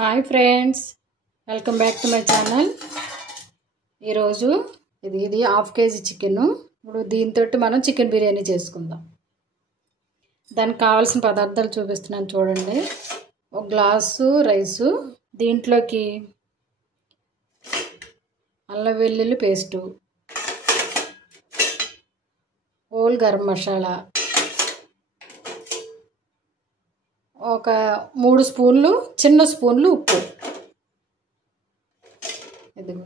Hi friends, welcome back to my channel. ఈరోజు ఇది half KG chicken. ఇప్పుడు దీంతో మనం చికెన్ బిర్యానీ చేసుకుందాం. దానికి కావాల్సిన పదార్థాలు చూపిస్తున్నాను చూడండి. ఒక గ్లాసు రైసు, దీంట్లోకి అల్లం వెల్లుల్లి పేస్టు, హోల్ గరం మసాలా, ఒక 3 స్పూన్లు చిన్న స్పూన్లు ఉప్పు,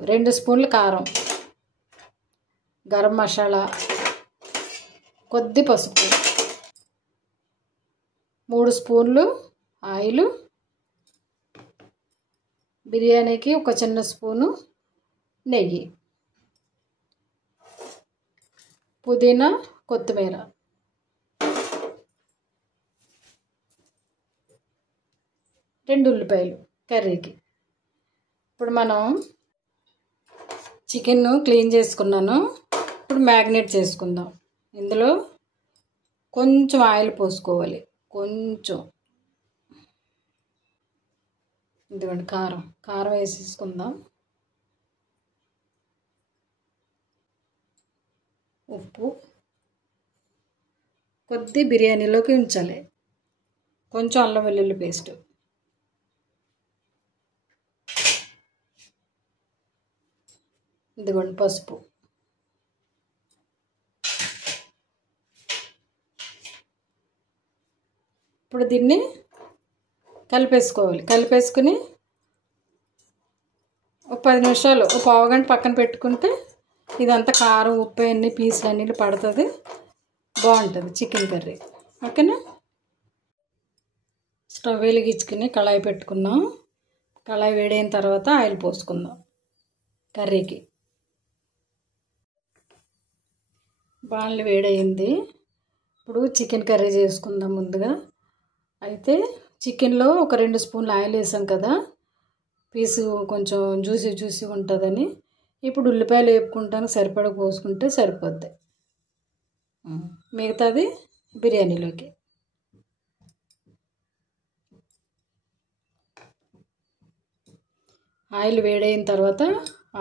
2 స్పూన్లు కారం, గరం మసాలా, కొద్ది పసుపు, 3 స్పూన్లు ఆయిల్, బిర్యానీకి ఒక చిన్న స్పూను నెయ్యి, పుదీనా, కొత్తిమీర, రెండు ఉల్లిపాయలు కర్రీకి. ఇప్పుడు మనం చికెన్ క్లీన్ చేసుకున్నాను. ఇప్పుడు మ్యాగ్నేట్ చేసుకుందాం. ఇందులో కొంచెం ఆయిల్ పోసుకోవాలి. కొంచెం ఇదిగోండి కారం వేసేసుకుందాం. ఉప్పు కొద్ది బిర్యానీలోకి ఉంచాలి. కొంచెం అల్లం వెల్లుల్లి పేస్ట్, ఇదిగోండి పసుపు, ఇప్పుడు దీన్ని కలిపేసుకుని ఒక 10 నిమిషాలు, ఒక పావు గంట పక్కన పెట్టుకుంటే ఇదంతా కారం ఉప్పు అన్ని పీసులు అన్నీ పడుతుంది, బాగుంటుంది చికెన్ కర్రీ. ఓకేనా? స్టవ్ వెలిగించుకుని కళాయి పెట్టుకుందాం. కళాయి వేడైన తర్వాత ఆయిల్ పోసుకుందాం. కర్రీకి బాణలి వేడయింది. ఇప్పుడు చికెన్ కర్రీ చేసుకుందాం. ముందుగా అయితే చికెన్లో ఒక 2 స్పూన్లు ఆయిల్ వేసాం కదా, పీసు కొంచెం జ్యూసీ ఉంటుందని. ఇప్పుడు ఉల్లిపాయలు వేపుకుంటాను, సరిపడా పోసుకుంటే సరిపోద్ది. మిగతాది బిర్యానీలోకి. ఆయిల్ వేడైన తర్వాత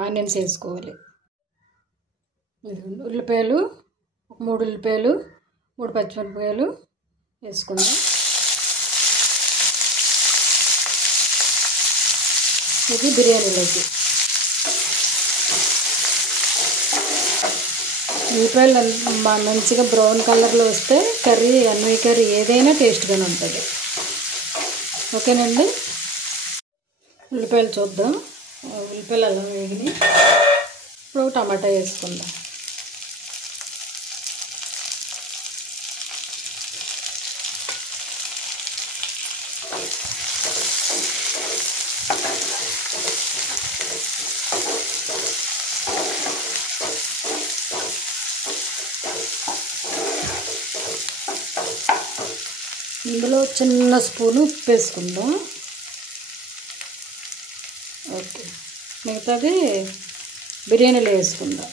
ఆనియన్స్ వేసుకోవాలి. ఉల్లిపాయలు 3 ఉల్లిపాయలు, 3 పచ్చిమిరపకాయలు వేసుకుందాం. ఇది బిర్యానీలోకి. ఉల్లిపాయలు మంచిగా బ్రౌన్ కలర్లో వస్తే అన్ని కర్రీ ఏదైనా టేస్ట్గానే ఉంటుంది. ఓకేనండి? ఉల్లిపాయలు చూద్దాం. ఉల్లిపాయలు అలా వేగినాయి. ఇప్పుడు టమాటా వేసుకుందాం. ఇందులో చిన్న స్పూను ఉప్పు వేసుకుందాం. ఓకే, మిగతాది బిర్యానీలో వేసుకుందాం.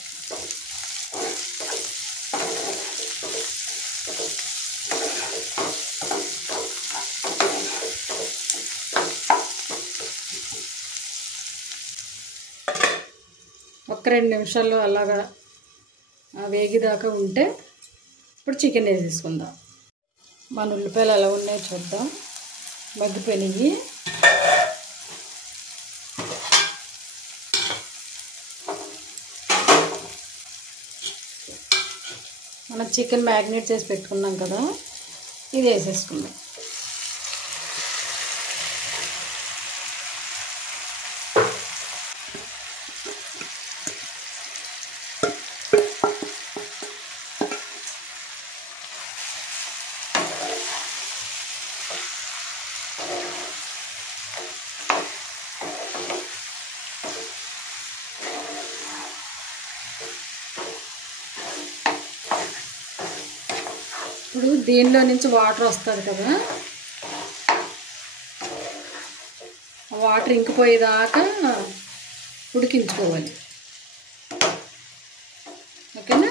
ఒక 2 నిమిషాలు అలాగా వేగిదాకా ఉంటే ఇప్పుడు చికెన్ వేసేసుకుందాం. మన ఉల్లిపాయలు ఎలా ఉన్నాయో చూద్దాం. మగ్గిపోయినాయి. మనం చికెన్ మ్యాగ్నేట్ చేసి పెట్టుకున్నాం కదా, ఇది వేసేసుకుందాం. ఇప్పుడు దీనిలో నుంచి వాటర్ వస్తుంది కదా, వాటర్ ఇంకిపోయేదాకా ఉడికించుకోవాలి. ఓకేనా?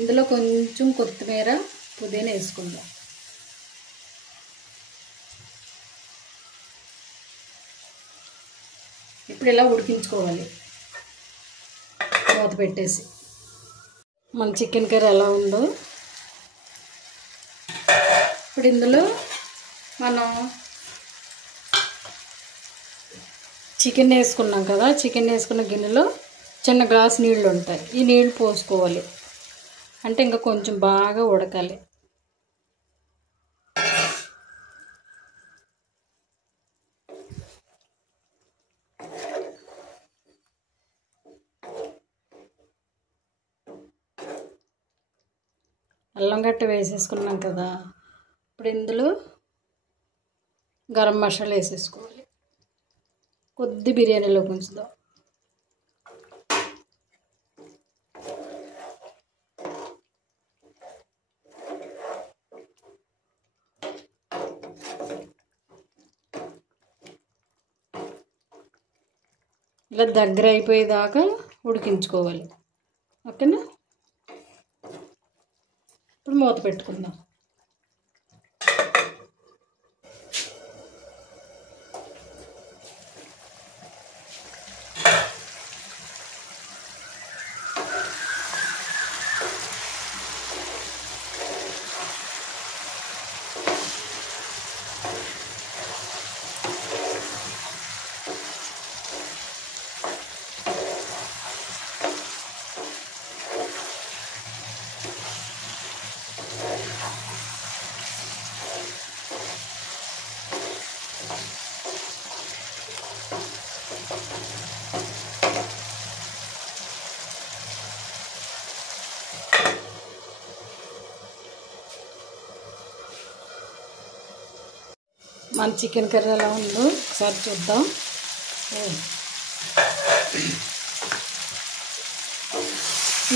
ఇందులో కొంచెం కొత్తిమీర, పుదీనా వేసుకుందాం. ఇప్పుడు ఇలా ఉడికించుకోవాలి మూత పెట్టేసి. మన చికెన్ కర్రీ ఎలా ఉందో ఇప్పుడు ఇందులో మనం చికెన్ వేసుకున్నాం కదా, చికెన్ వేసుకున్న గిన్నెలో చిన్న గ్లాస్ నీళ్ళు ఉంటాయి. ఈ నీళ్ళు పోసుకోవాలి. అంటే ఇంకా కొంచెం బాగా ఉడకాలి. అల్లం గట్ట వేసేసుకున్నాం కదా, ఇప్పుడు ఇందులో గరం మసాలా వేసేసుకోవాలి. కొద్ది బిర్యానీలో ఉంచుదాం. ఇలా దగ్గర అయిపోయేదాకా ఉడికించుకోవాలి. ఓకేనా? ఇప్పుడు మూత పెట్టుకుందాం. మన చికెన్ కర్రీ ఎలా ఉందో ఒకసారి చూద్దాం.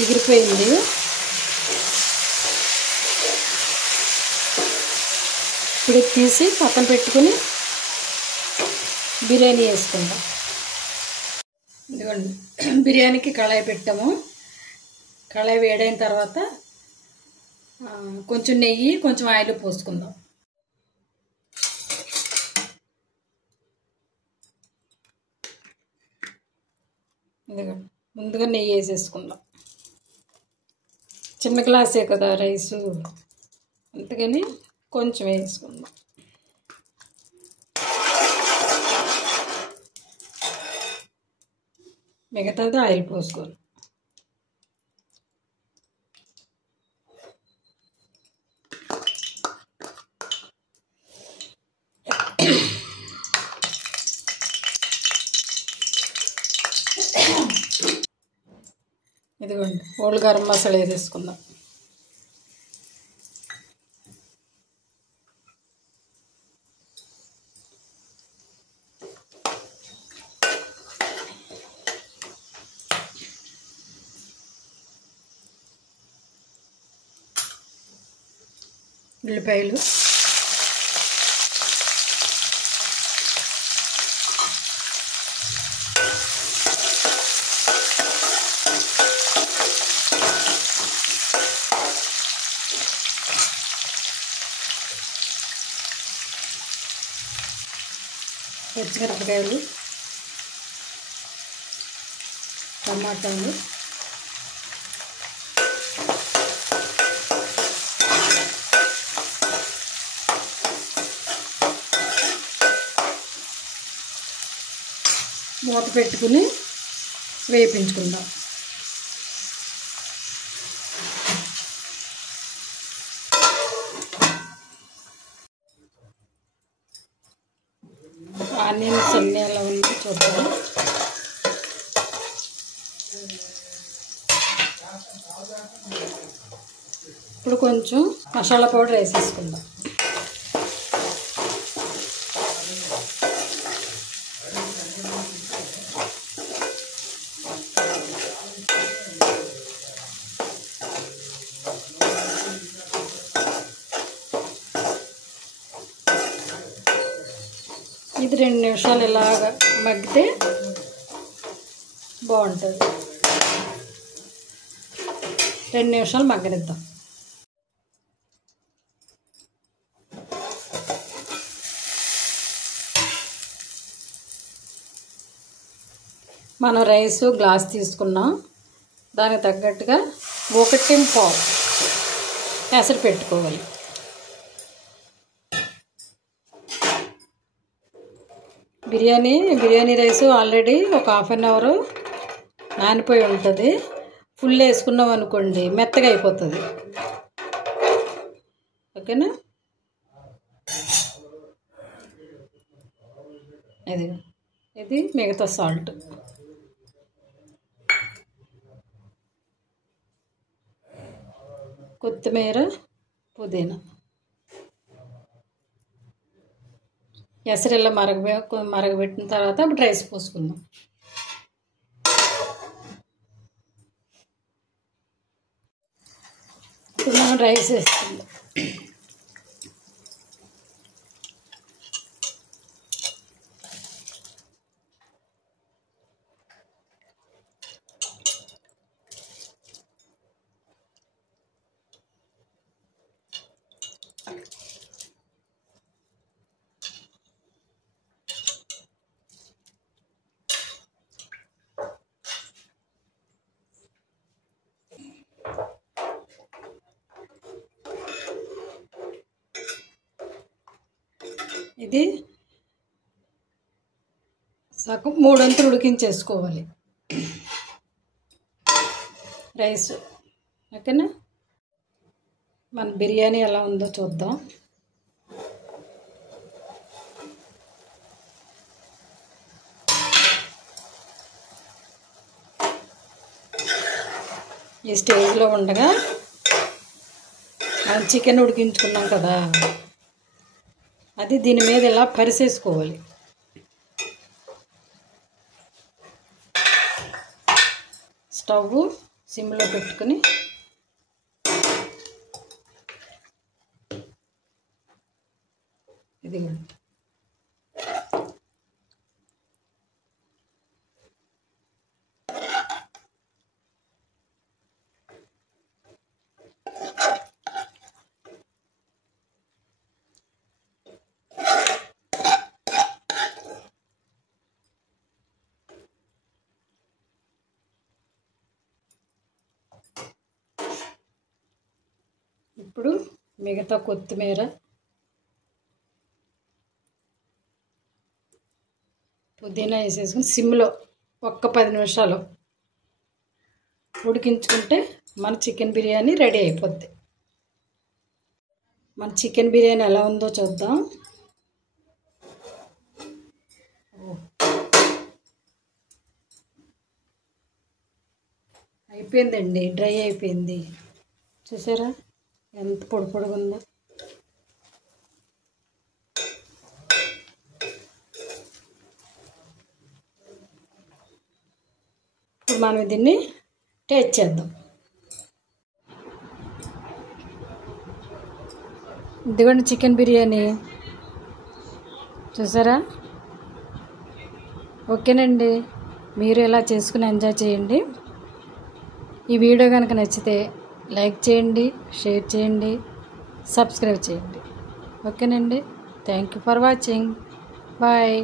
ఎగిరిపోయింది. ఇప్పుడు తీసి పక్కన పెట్టుకుని బిర్యానీ వేసుకుంటాం. ఇదిగోండి, బిర్యానీకి కళాయి పెట్టాము. కళాయి వేడైన తర్వాత కొంచెం నెయ్యి, కొంచెం ఆయిల్ పోసుకుందాం. ఇదిగోండి, ముందుగా నెయ్యి వేసేసుకుందాం. చిన్న గ్లాసే కదా రైసు, అందుకని కొంచెం వేసుకుందాం. మిగతాది ఆయిల్ పోసుకోవాలి. ఇదిగోండి, హోల్ గరం మసాలా వేసేసుకుందాం. ఉల్లిపాయలు, పచ్చిమిరపకాయలు, టమాటాలు, మూత పెట్టుకుని వేపించుకుందాం. ఆనియన్స్ అన్నీ ఎలా ఉంది చూద్దాం. ఇప్పుడు కొంచెం మసాలా పౌడర్ వేసేసుకుందాం. ఇది 2 నిమిషాలు ఇలాగ మగ్గితే బాగుంటుంది. 2 నిమిషాలు మగ్గనిద్దాం. మనం రైసు గ్లాస్ తీసుకున్నాం, దానికి తగ్గట్టుగా 1.5 ఎసరు పెట్టుకోవాలి. బిర్యానీ రైసు ఆల్రెడీ ఒక 1/2 అవర్ నానిపోయి ఉంటుంది. ఫుల్ వేసుకున్నాం అనుకోండి మెత్తగా అయిపోతుంది. ఓకేనా? ఇది మిగతా సాల్ట్. కొత్తిమీర, పుదీనా. ఎసరెల్లా మరగబెట్టిన తర్వాత అప్పుడు రైస్ పోసుకుందాం. ఇప్పుడు మనం రైస్ వేసుకుందాం. ఇది సగం 3 వంతులు ఉడికించేసుకోవాలి రైస్. ఓకేనా? మన బిర్యానీ ఎలా ఉందో చూద్దాం. ఈ స్టేజ్లో ఉండగా మనం చికెన్ ఉడికించుకున్నాం కదా, అది దీని మీద ఇలా పరిసేసుకోవాలి. స్టవ్ సిమ్లో పెట్టుకుని ఇది ఇప్పుడు మిగతా కొత్తిమీర, పుదీనా వేసేసుకుని సిమ్లో ఒక్క 10 నిమిషాలు ఉడికించుకుంటే మన చికెన్ బిర్యానీ రెడీ అయిపోద్ది. మన చికెన్ బిర్యానీ ఎలా ఉందో చూద్దాం. అయిపోయిందండి, డ్రై అయిపోయింది. చూసారా ఎంత పొడి పొడిగా ఉందో. ఇప్పుడు మనం దీన్ని టేస్ట్ చేద్దాం. ఇదిగోండి చికెన్ బిర్యానీ, చూసారా? ఓకేనండి, మీరు ఇలా చేసుకుని ఎంజాయ్ చేయండి. ఈ వీడియో కనుక నచ్చితే లైక్ చేయండి, షేర్ చేయండి, సబ్స్క్రైబ్ చేయండి. ఓకేనండి, thank you for watching. Bye.